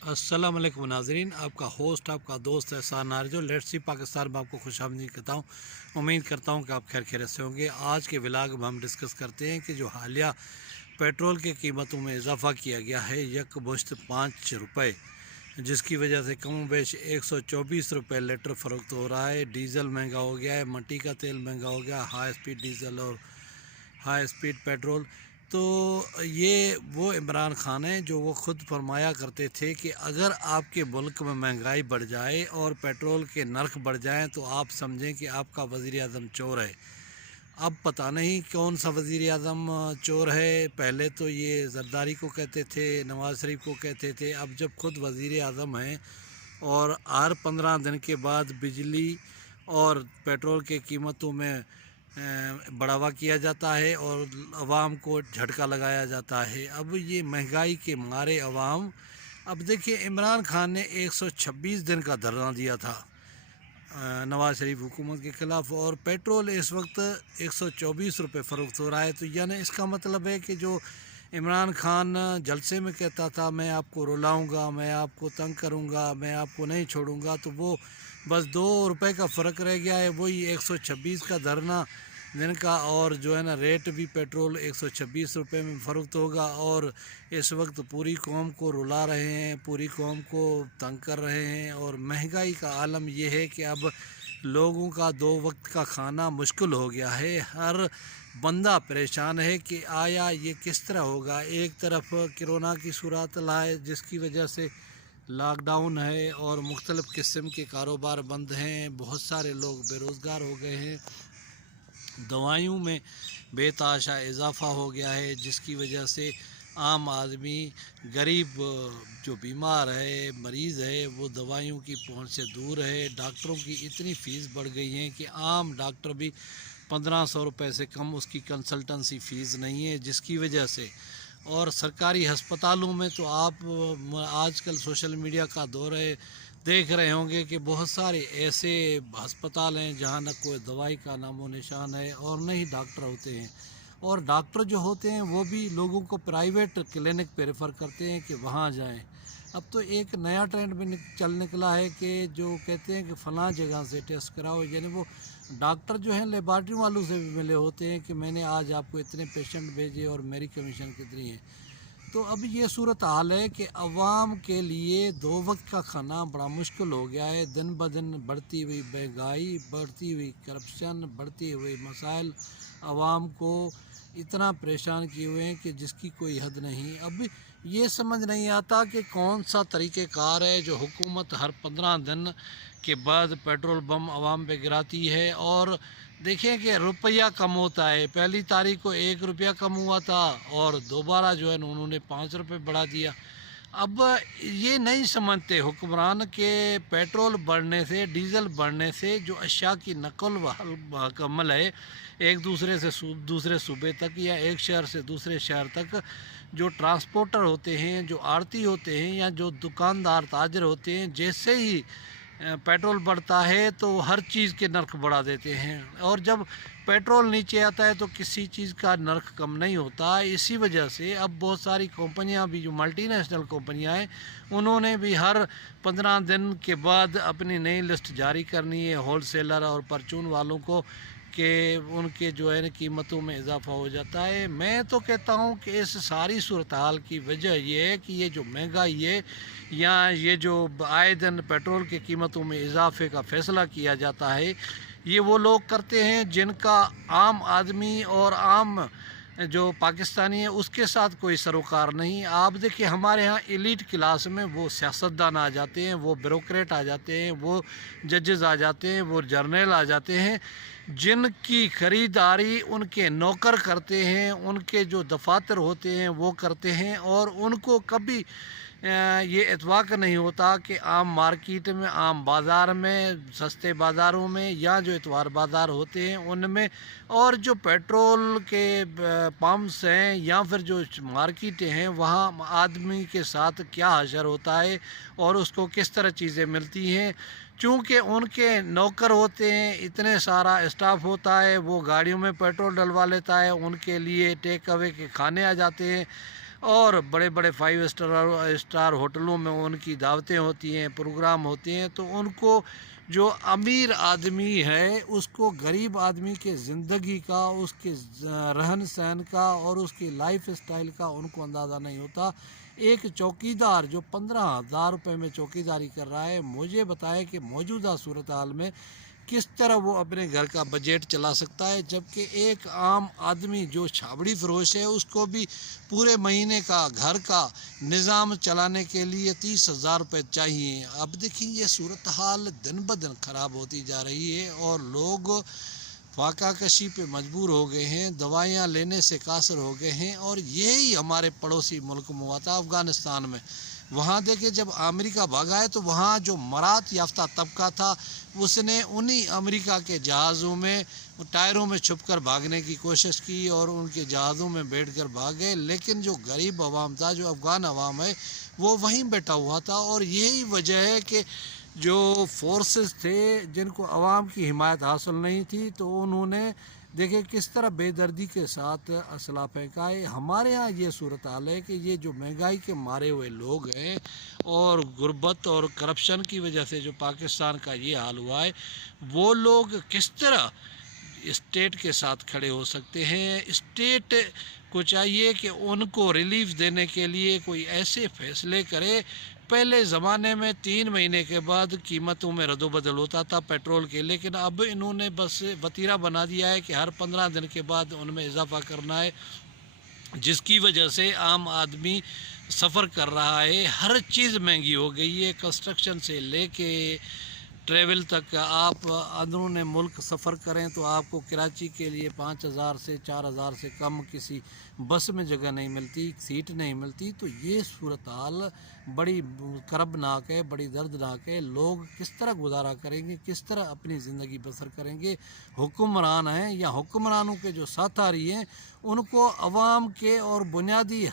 अस्सलाम वालेकुम नाज़रीन, आपका होस्ट आपका दोस्त एहसान नारजो लेट्स सी पाकिस्तान में आपको खुशामदीद कहता हूँ। उम्मीद करता हूँ कि आप खैर खैरियत से होंगे। आज के व्लॉग में हम डिस्कस करते हैं कि जो हालिया पेट्रोल की कीमतों में इजाफ़ा किया गया है यकमुश्त 5 रुपये, जिसकी वजह से कम बेश 124 रुपये लीटर फ़रोख्त हो रहा है। डीज़ल महंगा हो गया है, मट्टी का तेल महंगा हो गया, हाई स्पीड डीज़ल और हाई स्पीड पेट्रोल। तो ये वो इमरान खान हैं जो वो ख़ुद फरमाया करते थे कि अगर आपके मुल्क में महंगाई बढ़ जाए और पेट्रोल के नर्ख बढ़ जाएं तो आप समझें कि आपका वज़ीर आज़म चोर है। अब पता नहीं कौन सा वज़ीर आज़म चोर है। पहले तो ये जरदारी को कहते थे, नवाज़ शरीफ को कहते थे। अब जब खुद वज़ीर आज़म हैं और हर 15 दिन के बाद बिजली और पेट्रोल के कीमतों में बढ़ावा किया जाता है और अवाम को झटका लगाया जाता है। अब ये महंगाई के मारे अवाम, अब देखिए इमरान खान ने 126 दिन का धरना दिया था नवाज़ शरीफ हुकूमत के ख़िलाफ़, और पेट्रोल इस वक्त 124 रुपये फ़रोख्त हो रहा है। तो यानी इसका मतलब है कि जो इमरान खान जलसे में कहता था मैं आपको रुलाऊंगा, मैं आपको तंग करूंगा, मैं आपको नहीं छोड़ूंगा, तो वो बस 2 रुपये का फ़र्क रह गया है। वही 126 का धरना दिन का, और जो है ना रेट भी पेट्रोल 126 रुपये में फ़रोख्त होगा। और इस वक्त पूरी कौम को रुला रहे हैं, पूरी कौम को तंग कर रहे हैं। और महंगाई का आलम यह है कि अब लोगों का 2 वक्त का खाना मुश्किल हो गया है। हर बंदा परेशान है कि आया ये किस तरह होगा। एक तरफ कोरोना की सूरत है जिसकी वजह से लॉकडाउन है और मुख्तलिफ़ किस्म के कारोबार बंद हैं, बहुत सारे लोग बेरोज़गार हो गए हैं, दवाइयों में बेतहाशा इजाफ़ा हो गया है, जिसकी वजह से आम आदमी, गरीब जो बीमार है, मरीज़ है, वो दवाइयों की पहुंच से दूर है। डॉक्टरों की इतनी फ़ीस बढ़ गई है कि आम डॉक्टर भी 1500 रुपये से कम उसकी कंसल्टेंसी फ़ीस नहीं है, जिसकी वजह से। और सरकारी हस्पतालों में तो आप आजकल सोशल मीडिया का दौर है, देख रहे होंगे कि बहुत सारे ऐसे अस्पताल हैं जहां न कोई दवाई का नामो निशान है और न ही डॉक्टर होते हैं। और डॉक्टर जो होते हैं वो भी लोगों को प्राइवेट क्लिनिक पे रेफ़र करते हैं कि वहाँ जाएं। अब तो एक नया ट्रेंड भी चल निकला है कि जो कहते हैं कि फ़लाँ जगह से टेस्ट कराओ, यानी वो डॉक्टर जो हैं लेबार्ट्री वालों से भी मिले होते हैं कि मैंने आज आपको इतने पेशेंट भेजे और मेरी कमीशन कितनी है। तो अब ये सूरत हाल है कि अवाम के लिए 2 वक्त का खाना बड़ा मुश्किल हो गया है। दिन ब दिन बढ़ती हुई महंगाई, बढ़ती हुई करप्शन, बढ़ती हुई मसाइल अवाम को इतना परेशान किए हुए हैं कि जिसकी कोई हद नहीं। अब ये समझ नहीं आता कि कौन सा तरीक़ेकार है जो हुकूमत हर 15 दिन के बाद पेट्रोल बम अवाम पे गिराती है। और देखें कि रुपया कम होता है, पहली तारीख को 1 रुपया कम हुआ था और दोबारा जो है उन्होंने 5 रुपये बढ़ा दिया। अब ये नहीं समझते हुक्मरान के पेट्रोल बढ़ने से, डीज़ल बढ़ने से जो अशिया की नकल व हमल है एक दूसरे से दूसरे सूबे तक या एक शहर से दूसरे शहर तक, जो ट्रांसपोर्टर होते हैं, जो आड़ती होते हैं या जो दुकानदार ताजर होते हैं, जैसे ही पेट्रोल बढ़ता है तो हर चीज़ के नर्ख बढ़ा देते हैं। और जब पेट्रोल नीचे आता है तो किसी चीज़ का नर्ख कम नहीं होता। इसी वजह से अब बहुत सारी कंपनियां भी, जो मल्टी नेशनल कंपनियां हैं, उन्होंने भी हर 15 दिन के बाद अपनी नई लिस्ट जारी करनी है होल सेलर और परचून वालों को, कि उनके जो है कीमतों में इजाफ़ा हो जाता है। मैं तो कहता हूँ कि इस सारी सूरत हाल की वजह यह है कि ये जो महंगाई है या ये जो आए दिन पेट्रोल की कीमतों में इजाफे का फ़ैसला किया जाता है, ये वो लोग करते हैं जिनका आम आदमी और आम जो पाकिस्तानी है उसके साथ कोई सरोकार नहीं। आप देखिए हमारे यहाँ एलीट क्लास में वो सियासतदान आ जाते हैं, वो ब्यूरोक्रेट आ जाते हैं, वो जजेस आ जाते हैं, वो जर्नल आ जाते हैं, जिनकी ख़रीदारी उनके नौकर करते हैं, उनके जो दफातर होते हैं वो करते हैं। और उनको कभी ये इत्वाक़ नहीं होता कि आम मार्केट में, आम बाज़ार में, सस्ते बाज़ारों में या जो इतवार बाज़ार होते हैं उनमें, और जो पेट्रोल के पम्प्स हैं या फिर जो मार्केटें हैं, वहाँ आदमी के साथ क्या हशर होता है और उसको किस तरह चीज़ें मिलती हैं। चूँकि उनके नौकर होते हैं, इतने सारा स्टाफ होता है, वो गाड़ियों में पेट्रोल डलवा लेता है, उनके लिए टेक अवे के खाने आ जाते हैं। اور بڑے بڑے 5 اسٹار ہوٹلوں میں ان کی دعوتیں ہوتی ہیں، پروگرام ہوتے ہیں، تو ان کو جو امیر آدمی ہے اس کو غریب آدمی کے زندگی کا، اس کے رہن سہن کا اور اس کی لائف اسٹائل کا ان کو اندازہ نہیں ہوتا۔ ایک چوکیدار جو 15,000 روپے میں چوکیداری کر رہا ہے، مجھے بتائے کہ موجودہ صورتحال میں کس طرح وہ اپنے گھر کا بجٹ چلا سکتا ہے، جبکہ ایک عام آدمی جو چھابڑی فروش ہے اس کو بھی پورے مہینے کا گھر کا نظام چلانے کے لیے 30,000 روپے چاہیے۔ اب دیکھیں یہ صورتحال دن بدن خراب ہوتی جا رہی ہے اور لوگ فاقہ کشی پہ مجبور ہو گئے ہیں، دوائیاں لینے سے قاصر ہو گئے ہیں۔ اور یہی ہمارے پڑوسی ملک میں ہوا تھا، افغانستان میں۔ وہاں دیکھیں جب امریکہ بھاگا ہے تو وہاں جو مراد یافتہ طبقہ تھا اس نے انہی امریکہ کے جہازوں میں ٹائروں میں چھپ کر بھاگنے کی کوشش کی اور ان کے جہازوں میں بیٹھ کر بھاگے، لیکن جو غریب عوام تھا، جو افغان عوام ہے، وہ وہیں بیٹھا ہوا تھا۔ اور یہی وجہ ہے کہ جو فورسز تھے جن کو عوام کی حمایت حاصل نہیں تھی، تو انہوں نے دیکھیں کس طرح بے دردی کے ساتھ اسلحہ پھینکا ہے۔ ہمارے ہاں یہ صورتحال ہے کہ یہ جو مہنگائی کے مارے ہوئے لوگ ہیں اور غربت اور کرپشن کی وجہ سے جو پاکستان کا یہ حال ہوا ہے، وہ لوگ کس طرح اسٹیٹ کے ساتھ کھڑے ہو سکتے ہیں۔ اسٹیٹ کو چاہیے کہ ان کو ریلیف دینے کے لیے کوئی ایسے فیصلے کرے۔ پہلے زمانے میں 3 مہینے کے بعد قیمتوں میں رد و بدل ہوتا تھا پیٹرول کے، لیکن اب انہوں نے بس وتیرہ بنا دیا ہے کہ ہر 15 دن کے بعد ان میں اضافہ کرنا ہے، جس کی وجہ سے عام آدمی سفر کر رہا ہے۔ ہر چیز مہنگی ہو گئی ہے، کنسٹرکشن سے لے کے ٹریول تک۔ آپ اندرون ملک سفر کریں تو آپ کو کراچی کے لیے 5,000 سے 4,000 سے کم کسی بس میں جگہ نہیں ملتی، سیٹ نہیں ملتی۔ تو یہ صورتحال بڑی کربناک ہے، بڑی دردناک ہے۔ لوگ کس طرح گزارا کریں گے، کس طرح اپنی زندگی بسر کریں گے؟ حکمران ہیں یا حکمرانوں کے جو ساتھاری ہیں، ان کو عوام کے اور بنیادی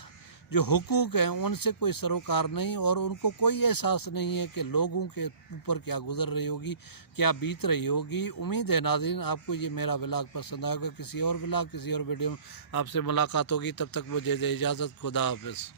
جو حقوق ہیں ان سے کوئی سروکار نہیں، اور ان کو کوئی احساس نہیں ہے کہ لوگوں کے اوپر کیا گزر رہی ہوگی، کیا بیت رہی ہوگی۔ امید ہے ناظرین آپ کو یہ میرا ولاگ پسند آئے گا۔ کسی اور ولاگ، کسی اور ویڈیو میں آپ سے ملاقات ہوگی، تب تک مجھے دے اجازت۔ خدا حافظ۔